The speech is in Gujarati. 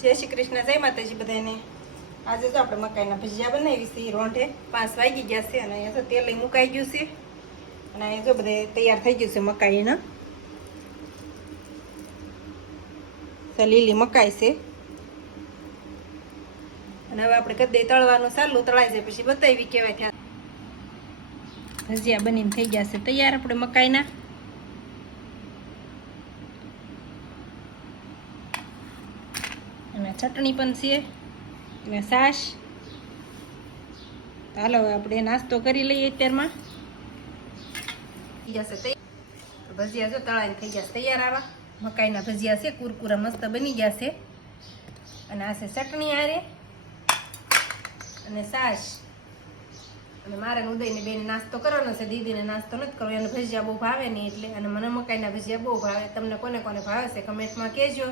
જય શ્રી કૃષ્ણ, જય માતાજી બધાને। આજે તો આપણે મકાઈના ભજીયા બનાવી છે રોંઢે 5 વાગી ગયા છે અને અહીંયા તો તેલ મુકાઈ ગયું છે અને અહીંયા જો બધે તૈયાર થઈ ગયું છે મકાઈના લીલી મકાઈ છે અને હવે આપણે કદે તળવાનું ચાલુ તળાઈ જાય પછી બતાવી કેવાય ત્યાં ભજીયા બનીને થઈ ગયા છે તૈયાર આપણે મકાઈના। અને ચટણી પણ છે અને છાશ। ચાલો હવે આપણે નાસ્તો કરી લઈએ અત્યારમાં। થઈ જશે ભજીયા જો તળાઈને થઈ જશે તૈયાર। આવા મકાઈના ભજીયા છે કુરકુરા મસ્ત બની ગયા છે અને આ છે ચટણી આરે અને છાશ। અને મારે ઉદયને બેન નાસ્તો કરવાનો છે, દીદીને નાસ્તો નથી કરવો, એને ભજીયા બહુ ભાવે નહીં એટલે। અને મને મકાઈના ભજીયા બહુ ભાવે। તમને કોને કોને ભાવે છે કમેન્ટમાં કહેજો।